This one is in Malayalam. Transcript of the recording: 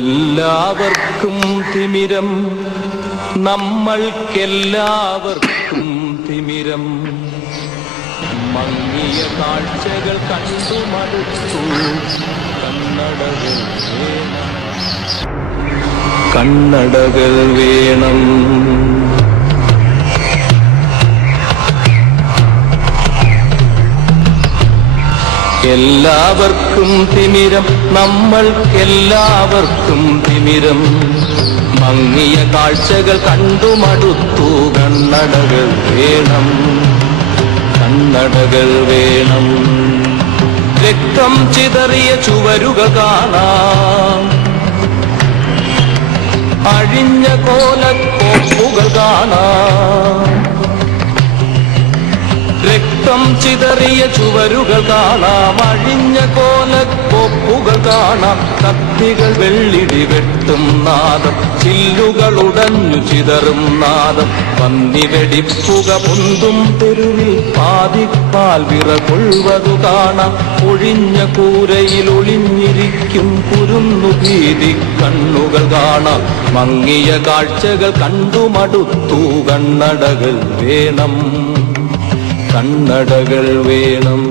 എല്ലാവർക്കും തിമിരം, നമ്മൾക്കെല്ലാവർക്കും തിമിരം. മങ്ങിയ കാഴ്ചകൾ കണ്ടു മടുത്തു, കണ്ണടകൾ വേണം. എല്ലാവർക്കും തിമിരം, നമ്മൾക്കെല്ലാവർക്കും തിമിരം. മങ്ങിയ കാഴ്ചകൾ കണ്ടു മടുത്തു, കണ്ണടകൾ വേണം, കണ്ണടകൾ വേണം. രക്തം ചിതറിയ ചുവരുകൾ കാണാം, അഴിഞ്ഞ കോലക്കോപ്പുകൾ കാണാം. രക്തം ചിതറിയ ചുവരുകൾ കാണാം, അഴിഞ്ഞ കോലക്കോപ്പുകൾ കാണാം. കത്തികൾ വെള്ളിടി വെട്ടും നാദം, ചില്ലുകൾ ഉടഞ്ഞു ചിതറും നാദം. പന്നി വെടിപ്പുക പൊന്തും തെരുവിൽ പാതിപ്പാൽ വിറകൊള്ളുവതു കാണാം. ഒഴിഞ്ഞ കൂരയിൽ ഒളിഞ്ഞിരിക്കും കുരുന്നു ഭീതി കണ്ണുകൾ കാണാം. മങ്ങിയ കാഴ്ചകൾ കണ്ടു മടുത്തു, കണ്ണടകൾ വേണം, കണ്ണടകൾ വേണം.